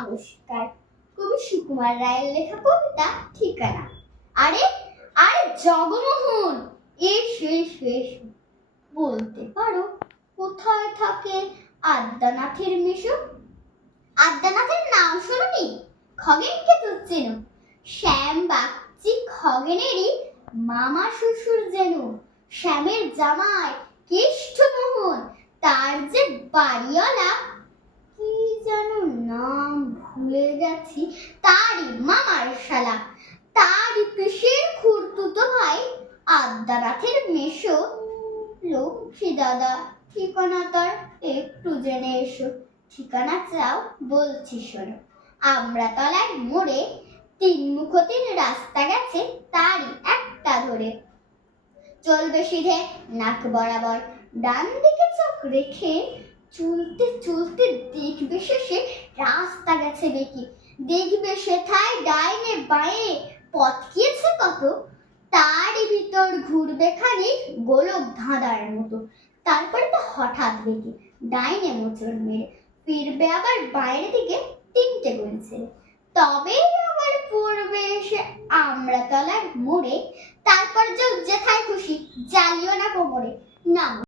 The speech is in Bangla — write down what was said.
নমস্কার। কবি সুকুমার রায়ের লেখা কবিতা ঠিকানা। আরে আরে জগমোহন, এসো এসো এসো। বলতে পারো কোথায় থাকে আদ্যানাথের মেশো? আদ্যানাথের নাম শোনোনি? খগেনকে তো চেনো। শ্যাম বাগচি খগেনেরই মামা শ্বশুর যেন। শ্যামের জামাই কেষ্টমোহন, তার যে বাড়িওয়ালা কি যেন নাম ভুলে গেছি, তারই মামার শালা, তারই পিসির খুড়তুতো ভাই আদ্যানাথের মেশো। লক্ষ্মী দাদা, ঠিকানা তার একটু জেনে এসো। ঠিকানা চাও, বলছি শোনো। আমড়াতলার মোড়ে তিনমুখতির রাস্তা গেছে তারই একটা ধরে। চলবে সিধে নাক বরাবর, ডান দিকে চোখ রেখে চলতে চলতে দেখবে শেষে রাস্তা গেছে বেঁকে। দেখবে সেথায় ডাইনে বাঁয়ে পথ গিয়েছে কত, তারই ভিতর ঘুরবে খানিক গোলক ধাঁধার মতো। তারপরে তো হঠাৎ বেঁকে ডাইনে মোচড় মেরে ফিরবে আবার বাইরে দিকে তিনটে গুনছে। তবেই আবার পড়বে এসে আমড়াতলার মোড়ে। তারপর যেথায় খুশি জ্বালিও না কোমরে। নাম